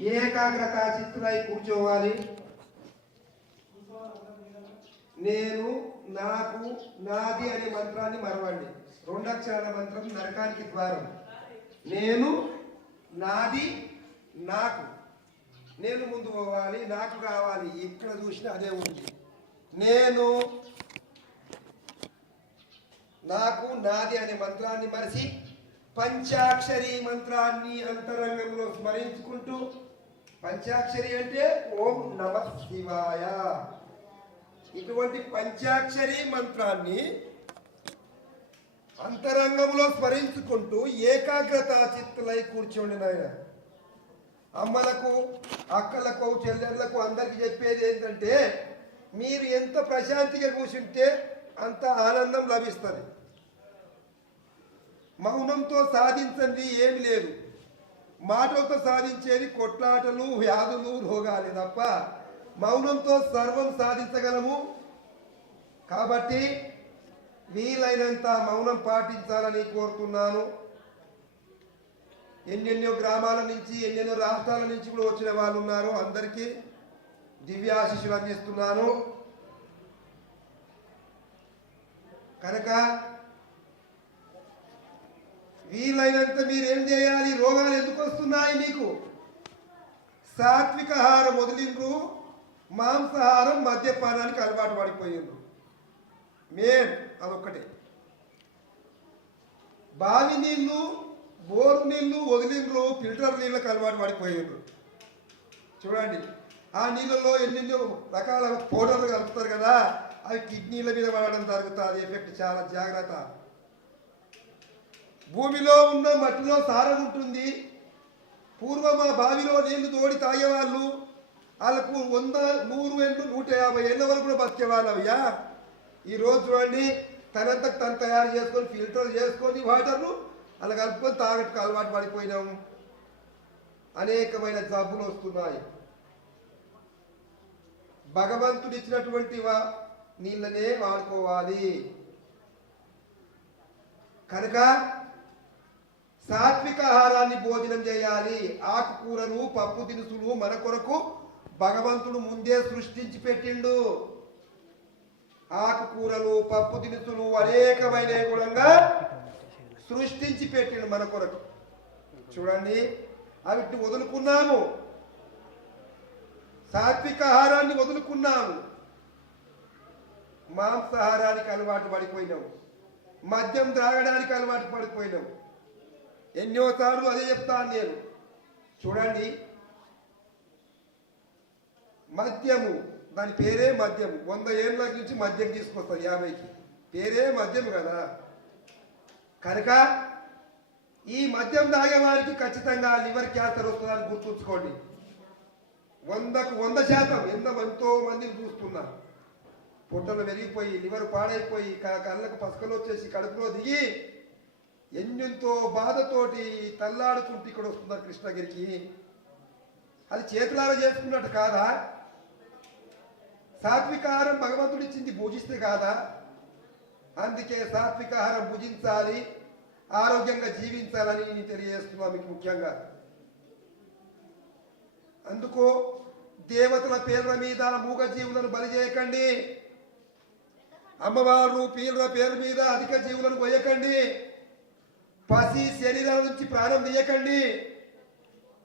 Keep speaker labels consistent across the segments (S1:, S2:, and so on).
S1: ఏకాగ్రత చిత్తులై కూర్చోవాలి. నేను నాకు నాది అనే మంత్రాన్ని మరవండి. రెండక్షరాల మంత్రం నరకానికి ద్వారం. నేను నాది నాకు. నేను ముందు పోవాలి నాకు కావాలి. ఎక్కడ చూసినా అదే ఉంది. నేను నాకు నాది అనే మంత్రాన్ని మరిచి పంచాక్షరి మంత్రాన్ని అంతరంగంలో స్మరించుకుంటూ పంచాక్షరి అంటే ఓం నమ శివాయ. ఇటువంటి పంచాక్షరి మంత్రాన్ని అంతరంగంలో స్మరించుకుంటూ ఏకాగ్రత చిత్తులై కూర్చోండి నాయన. అమ్మలకు అక్కలకు చెల్లెళ్ళకు అందరికి చెప్పేది ఏంటంటే మీరు ఎంత ప్రశాంతిగా కూర్చుంటే అంత ఆనందం లభిస్తుంది. మౌనంతో సాధించండి ఏమి లేదు. మాటలతో సాధించేది కొట్లాటలు వ్యాధులు రోగాలే తప్ప మౌనంతో సర్వం సాధించగలము. కాబట్టి వీలైనంత మౌనం పాటించాలని కోరుతున్నాను. ఎన్నెన్నో గ్రామాల నుంచి ఎన్నెన్నో రాష్ట్రాల నుంచి కూడా వచ్చిన వాళ్ళు ఉన్నారు. అందరికీ దివ్యాశిషులు అందిస్తున్నాను. కనుక వీలైనంత మీరేం చేయాలి? రోగాలు ఎందుకు వస్తున్నాయి మీకు? సాత్విక ఆహారం వదిలిండ్రు మాంసాహారం మద్యపానానికి అలవాటు పడిపోయిండ్రు. మేన్ అదొక్కటే. బావి నీళ్ళు బోరు నీళ్ళు వదిలిండ్రు ఫిల్టర్ నీళ్ళకి అలవాటు పడిపోయిండ్రు. చూడండి ఆ నీళ్ళలో ఎన్నెన్నో రకాల పౌడర్లు కలుపుతారు కదా అవి కిడ్నీల మీద పడడం జరుగుతుంది ఎఫెక్ట్ చాలా జాగ్రత్త. భూమిలో ఉన్న మట్టిలో సారం ఉంటుంది. పూర్వం ఆ బావిలో నీళ్ళు తోడి తాగేవాళ్ళు. వాళ్ళకు వంద నూరు ఎండ్లు నూట యాభై ఏళ్ళ వరకు కూడా బతికేవాళ్ళు అయ్యా. ఈ రోజు చూడండి తనంత తను తయారు చేసుకొని ఫిల్టర్ చేసుకొని వాటర్ను అలా కలుపుకొని తాగట్టుకు అలవాటు పడిపోయినాము అనేకమైన జబ్బులు వస్తున్నాయి. భగవంతుడు ఇచ్చినటువంటి వా- నీళ్ళనే వాడుకోవాలి. కనుక సాత్విక ఆహారాన్ని భోజనం చేయాలి. ఆకుకూరలు పప్పు దినుసులు మన కొరకు భగవంతుడు ముందే సృష్టించి పెట్టిండు. ఆకుకూరలు పప్పు దినుసులు అనేకమైన కూడా సృష్టించి పెట్టిండు మన కొరకు. చూడండి అవిటిని వదులుకున్నాము. సాత్విక ఆహారాన్ని వదులుకున్నాము. మాంసాహారానికి అలవాటు పడిపోయినాం మద్యం త్రాగడానికి అలవాటు పడిపోయినాం ఎన్నోసార్లు అదే చెప్తాను నేను. చూడండి. మద్యము దాని పేరే మద్యము. వంద ఏళ్ళ నుంచి మద్యం తీసుకొస్తారు యాభైకి. పేరే మద్యము కదా. కనుక ఈ మద్యం తాగే వారికి ఖచ్చితంగా లివర్ క్యాన్సర్ వస్తుందని గుర్తుంచుకోండి. వందకు వంద శాతం ఎంత ఎంతో మందిని చూస్తున్నా. పొట్టలు వెలిగిపోయి లివర్ పాడైపోయి కళ్ళకు పసుకలు వచ్చేసి కడుపులో దిగి ఎన్నెంతో బాధతోటి తల్లాడుకుంటూ ఇక్కడ వస్తున్నారు కృష్ణగిరికి. అది చేతులారా చేసుకున్నట్టు కాదా? సాత్వికాహారం భగవంతుడిచ్చింది పూజిస్తే కాదా? అందుకే సాత్వికాహారం భుజించాలి ఆరోగ్యంగా జీవించాలని నేను తెలియజేస్తున్నా మీకు ముఖ్యంగా. అందుకు దేవతల పేర్ల మీద మూగ జీవులను బలి చేయకండి. అమ్మవారు పీర్ల పేరు మీద అధిక జీవులను పోయకండి. పసి శరీరం నుంచి ప్రాణం తీయకండి.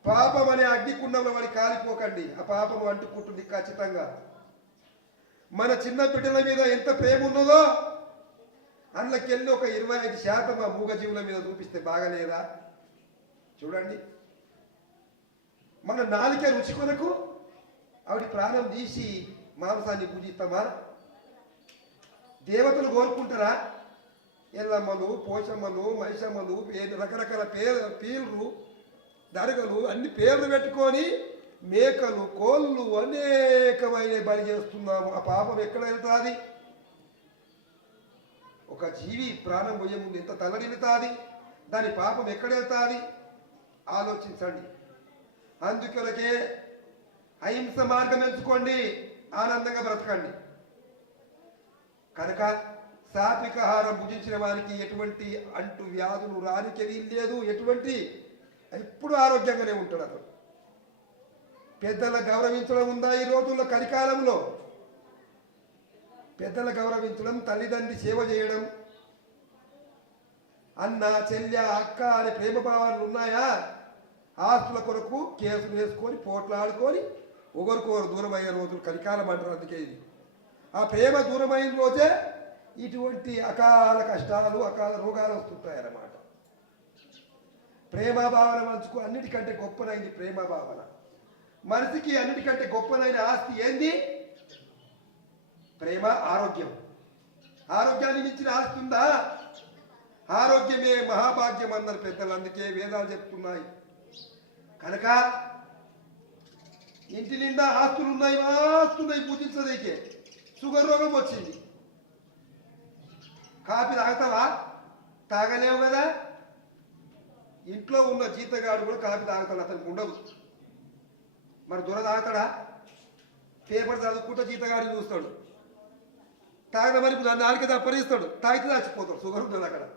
S1: పాపం అనే అగ్నికుండంలో వాడి కాలిపోకండి. ఆ పాపం అంటుకుంటుంది ఖచ్చితంగా. మన చిన్న బిడ్డల మీద ఎంత ప్రేమ ఉన్నదో అందులోకెళ్ళి ఒక ఇరవై ఐదు శాతం ఆ మూగజీవుల మీద చూపిస్తే బాగలేదా? చూడండి. మన నాలిక రుచి కొరకు ఆవిడ ప్రాణం తీసి మాంసాన్ని పూజిస్తామా? దేవతలు కోరుకుంటారా? ఎల్లమ్మలు పోషమ్మలు మహిషమ్మలు రకరకాల పేర్లు పీర్లు దరగలు అన్ని పేర్లు పెట్టుకొని మేకలు కోళ్ళు అనేకమైన బలి చేస్తున్నాము. ఆ పాపం ఎక్కడ వెళ్తాది? ఒక జీవి ప్రాణం పోయే ముందు ఎంత తల్లడిల్లుతాది దాని పాపం ఎక్కడ వెళ్తాది? ఆలోచించండి. అందుకొరకే అహింస మార్గం ఎంచుకోండి ఆనందంగా బ్రతకండి. కనుక సాత్వికహారం భుజించిన వారికి ఎటువంటి అంటు వ్యాధులు రానికి వీల్లేదు ఎటువంటి? ఎప్పుడు ఆరోగ్యంగానే ఉంటాడు అతను పెద్దల గౌరవించడం ఉందా ఈ రోజుల్లో కలికాలంలో? పెద్దల గౌరవించడం తల్లిదండ్రి సేవ చేయడం అన్న చెల్లె అక్క అనే ప్రేమ భావాలు ఉన్నాయా? ఆస్తుల కొరకు కేసులు వేసుకొని పోట్లాడుకొని ఒకరికొకరు దూరమయ్యే రోజులు కలికాలం అంటారు అందుకే ఇది. ఆ ప్రేమ దూరమైన రోజే ఇటువంటి అకాల కష్టాలు అకాల రోగాలు వస్తుంటాయన్నమాట. ప్రేమ భావన మనసుకు అన్నిటికంటే గొప్పనైంది ప్రేమ భావన. మనిషికి అన్నిటికంటే గొప్పనైన ఆస్తి ఏంది? ప్రేమ ఆరోగ్యం. ఆరోగ్యాన్ని మించిన ఆస్తి ఉందా? ఆరోగ్యమే మహాభాగ్యం అన్నారు పెద్దలు అందుకే వేదాలు చెప్తున్నాయి. కనుక ఇంటి నిండా ఆస్తులు ఉన్నాయి ఆస్తున్నాయి పూజించదైతే షుగర్ రోగం వచ్చింది. కాఫీ తాగుతావా? తాగలేవు కదా? ఇంట్లో ఉన్న జీతగాడు కూడా కాఫీ తాగుతాడు అతనికి ఉండదు. మరి దొర తాగుతాడా? పేపర్ చదువుకుంటే జీతగాడిని చూస్తాడు. తాగిన మరి నాలుగు అప్పరిస్తాడు తాగితే దాచిపోతాడు షుగర్ ఉంటుంది అక్కడ.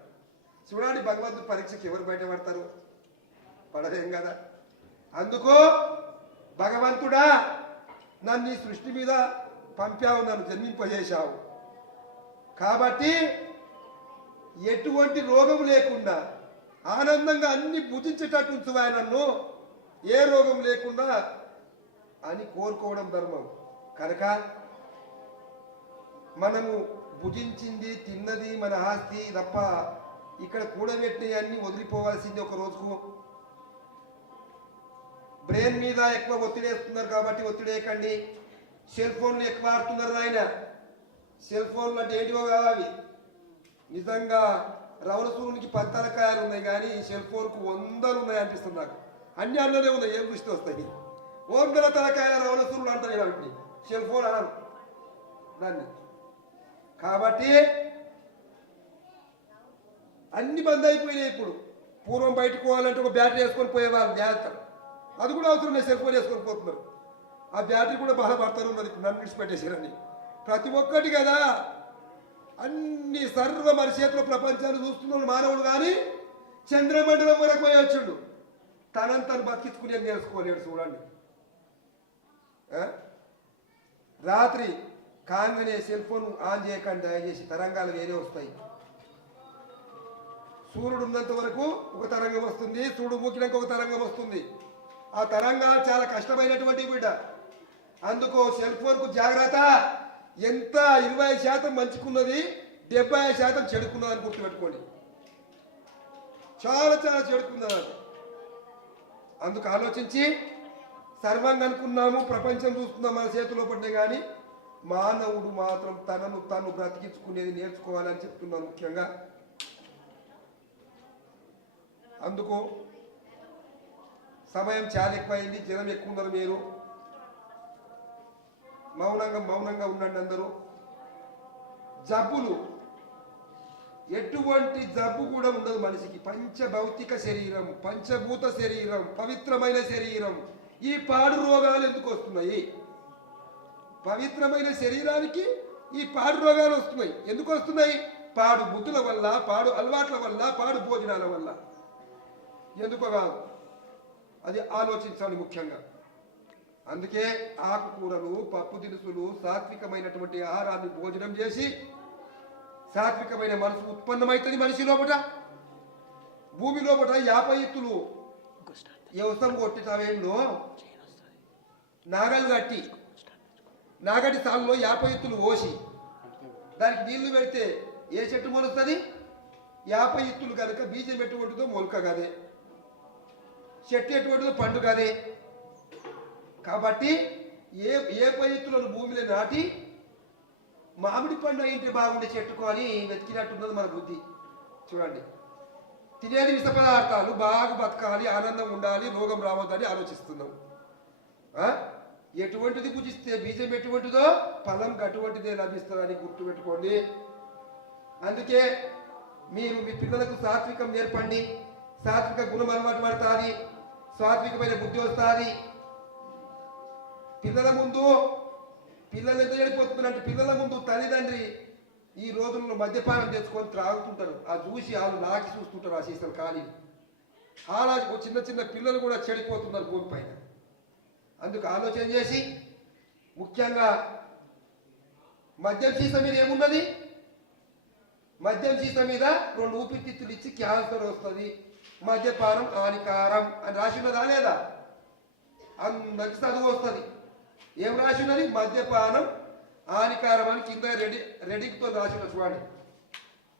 S1: చూడండి భగవంతుడు పరీక్షకి ఎవరు బయటపడతారు? పడలేం కదా? అందుకు భగవంతుడా నన్ను ఈ సృష్టి మీద పంపావు నన్ను జన్మింపజేశావు. కాబట్టి ఎటువంటి రోగం లేకుండా ఆనందంగా అన్ని భుజించేటట్టు ఉంచువా నన్ను ఏ రోగం లేకుండా అని కోరుకోవడం ధర్మం. కనుక మనము భుజించింది తిన్నది మన ఆస్తి తప్ప ఇక్కడ కూడబెట్టినవి అన్ని వదిలిపోవాల్సింది ఒక రోజుకు. బ్రెయిన్ మీద ఎక్కువ ఒత్తిడి వేస్తున్నారు కాబట్టి ఒత్తిడి వేయకండి. సెల్ ఫోన్లు ఎక్కువ ఆడుతున్నారు ఆయన. సెల్ ఫోన్లు అంటే ఏంటివో కావాలి? నిజంగా రవణసూరునికి పది తలకాయలు ఉన్నాయి కానీ సెల్ ఫోన్కు వందలు ఉన్నాయి అనిపిస్తుంది నాకు. అన్ని అందులోనే ఉన్నాయి ఏం దృష్టి వస్తాయి? వందల తలకాయల రవణసూరులు అంటారు కాబట్టి సెల్ ఫోన్ అనాను దాన్ని. కాబట్టి అన్ని బంద్ అయిపోయినాయి ఇప్పుడు. పూర్వం బయటకు పోవాలంటే ఒక బ్యాటరీ వేసుకొని పోయేవాళ్ళు జాగ్రత్త. అది కూడా అవసరం లేదు సెల్ ఫోన్ వేసుకొని పోతున్నారు. ఆ బ్యాటరీ కూడా బాధపడతారు ఉన్నది నన్ను విడిచిపెట్టేసారని ప్రతి ఒక్కటి కదా. సర్వ మన చేతిలో ప్రపంచాన్ని చూస్తున్నాడు మానవుడు కానీ చంద్రమండలం వరకు పోయి వచ్చిండు. తనంతను బతికించుకునే నేర్చుకోలేడు చూడండి. రాత్రి కాంగనే సెల్ ఫోన్ ఆన్ చేయకండి దయచేసి తరంగాలు వేరే వస్తాయి. సూర్యుడు ఉన్నంత వరకు ఒక తరంగం వస్తుంది సూర్యుడు మూకినాక ఒక తరంగం వస్తుంది. ఆ తరంగాలు చాలా కష్టమైనటువంటి బిడ్డ. అందుకో సెల్ ఫోన్కు జాగ్రత్త. ఎంత ఇరవై శాతం మంచుకున్నది డెబ్బై శాతం చెడుకున్నదని గుర్తుపెట్టుకోండి. చాలా చాలా చెడుకున్నదని అందుకు ఆలోచించి సర్వంగా అనుకున్నాము ప్రపంచం చూస్తున్నాం మన చేతిలో పడ్డే కానీ మానవుడు మాత్రం తనను తను బ్రతికించుకునేది నేర్చుకోవాలని చెప్తున్నాను ముఖ్యంగా. అందుకు సమయం చాలా ఎక్కువైంది జనం ఎక్కువ ఉన్నారు మీరు. మౌనంగా మౌనంగా ఉండండి అందరూ. జబ్బులు ఎటువంటి జబ్బు కూడా ఉండదు మనిషికి. పంచభౌతిక శరీరం పంచభూత శరీరం పవిత్రమైన శరీరం. ఈ పాడు రోగాలు ఎందుకు వస్తున్నాయి? పవిత్రమైన శరీరానికి ఈ పాడు రోగాలు వస్తున్నాయి. ఎందుకు వస్తున్నాయి? పాడు బుద్ధుల వల్ల పాడు అలవాట్ల వల్ల పాడు భోజనాల వల్ల. ఎందుకో కాదు? అది ఆలోచించాలి ముఖ్యంగా. అందుకే ఆకుకూరలు పప్పు దినుసులు సాత్వికమైనటువంటి ఆహారాన్ని భోజనం చేసి సాత్వికమైన మనసు ఉత్పన్నమవుతుంది మనిషి లోపట. భూమి లోపట యాప ఎత్తులు వ్యవసాయం సమయంలో నాగలు కట్టి నాగటి స్థానంలో యాప ఎత్తులు పోసి దానికి నీళ్ళు పెడితే ఏ చెట్టు మొలుస్తుంది? యాప ఎత్తులు కనుక బీజం ఎటువంటిదో మొలక కదే చెట్టు ఎటువంటిదో పండు కదే కాబట్టి ఏ ఏ పైతులను భూమిలో నాటి మామిడి పండు ఏంటి బాగుండే చెట్టుకు అని వెతికినట్టున్నది మన బుద్ధి. చూడండి. తినేది విష పదార్థాలు బాగా బతకాలి ఆనందం ఉండాలి రోగం రావద్దని ఆలోచిస్తున్నాం. ఎటువంటిది పూజిస్తే బీజం ఎటువంటిదో ఫలం అటువంటిదే లభిస్తుందని గుర్తుపెట్టుకోండి అందుకే మీరు మీ పిల్లలకు సాత్వికం నేర్పండి. సాత్విక గుణం అలవాటు పడుతుంది. సాత్వికమైన బుద్ధి వస్తుంది. పిల్లల ముందు పిల్లలు ఎంత చెడిపోతున్నారంటే పిల్లల ముందు తల్లిదండ్రి ఈ రోజుల్లో మద్యపానం తెచ్చుకొని త్రాగుతుంటారు. ఆ చూసి వాళ్ళు నాకి చూస్తుంటారు ఆ సీసలు ఖాళీ అలా చిన్న చిన్న పిల్లలు కూడా చెడిపోతున్నారు భూమి పైన. అందుకు ఆలోచన చేసి ముఖ్యంగా మద్యం సీసా మీద ఏమున్నది మద్యం సీస మీద రెండు ఊపిరితిత్తులు ఇచ్చి క్యాన్సర్ వస్తుంది. మద్యపానం హానికారం అని రాసి ఉన్నదా లేదా? అందరికి చదువు వస్తుంది. ఏం రాసి ఉన్నది మద్యపానం హానికారం అని కింద రెడీ రెడీతో రాసి ఉన్నది చూడండి.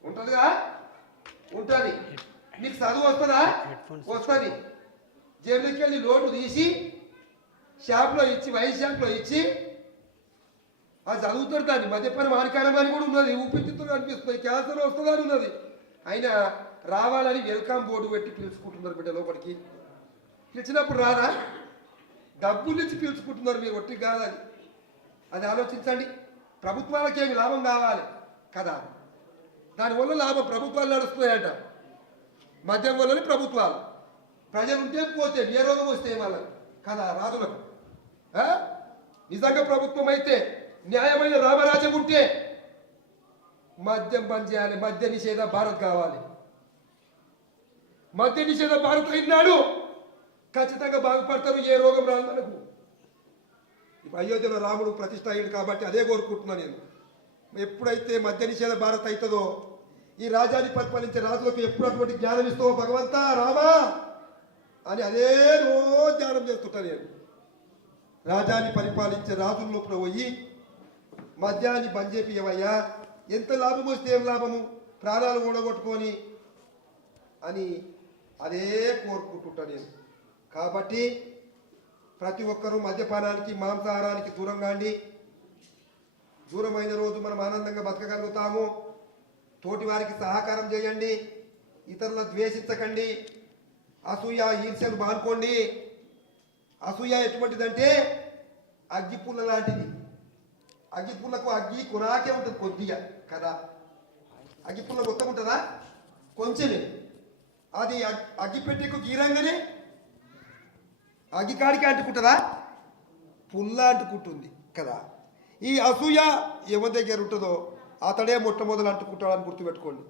S1: ఉంటుందిగా? ఉంటుంది. మీకు చదువు వస్తుందా? వస్తుంది. జేబులోకి వెళ్ళి లోటు తీసి షాప్లో ఇచ్చి వైన్ షాప్లో ఇచ్చి అది చదువుతాడు దాన్ని. మద్యపానం హానికారం అని కూడా ఉన్నది. ఊపిరితిత్తులు అనిపిస్తుంది క్యాన్సర్ వస్తుంది అని ఉన్నది. అయినా రావాలని వెల్కమ్ బోర్డు పెట్టి పిలుచుకుంటున్నారు బిడ్డ లోపలికి. పిలిచినప్పుడు రాదా డబ్బులు ఇచ్చి పీల్చుకుంటున్నారు మీరు ఒట్టి కాదని. అది ఆలోచించండి. ప్రభుత్వాలకి ఏమి లాభం కావాలి? కదా. దానివల్ల లాభం ప్రభుత్వాలు నడుస్తున్నాయంట. మద్యం వల్లనే ప్రభుత్వాలు. ప్రజలు ఉంటే పోతే ఏ రోగం వస్తే వాళ్ళకి కదా రాజులకు. నిజంగా ప్రభుత్వం అయితే న్యాయమైన రామరాజ్యం ఉంటే మద్యం బంద్ చేయాలి. మద్య నిషేధ భారత్ కావాలి. మద్య నిషేధ భారత్ అయినాడు ఖచ్చితంగా బాగుపడతారు ఏ రోగం రాదు మనకు. ఇప్పుడు అయోధ్యలో రాముడు ప్రతిష్ట అయ్యాడు కాబట్టి అదే కోరుకుంటున్నాను నేను. ఎప్పుడైతే మద్య నిషేధ భారత్ అవుతుందో ఈ రాజాన్ని పరిపాలించే రాజులకు ఎప్పుడు అటువంటి జ్ఞానం ఇస్తావో భగవంతా రామా అని అదే రోజు ధ్యానం చేస్తుంటా నేను. రాజాన్ని పరిపాలించే రాజుల లోపల పోయి మద్యాన్ని బంద్ చేపియవయ్యా ఎంత లాభం వస్తే ఏం లాభము? ప్రాణాలు ఓడగొట్టుకొని అని అదే కోరుకుంటుంటా నేను. కాబట్టి ప్రతి ఒక్కరూ మద్యపానానికి మాంసాహారానికి దూరం కాండి దూరమైన రోజు మనం ఆనందంగా బతకగలుగుతాము. తోటి వారికి సహకారం చేయండి. ఇతరులను ద్వేషించకండి. అసూయ ఈర్ష్యలు మానుకోండి అసూయ ఎటువంటిదంటే అగ్గిపుల్ల లాంటిది. అగ్గిపుల్లకు అగ్గి కురాకే ఉంటుంది కొద్దిగా కదా? అగ్గిపుల్ల మొత్తం ఉంటుందా? కొంచెమే. అది అగ్- అగ్గిపెట్టెకు గీరంగానే అగికాడికి అంటుకుంటుందా? పుల్ల అంటుకుంటుంది కదా. ఈ అసూయ ఎవరి దగ్గర ఉంటుందో అతడే మొట్టమొదలు అంటుకుంటాడని గుర్తుపెట్టుకోండి.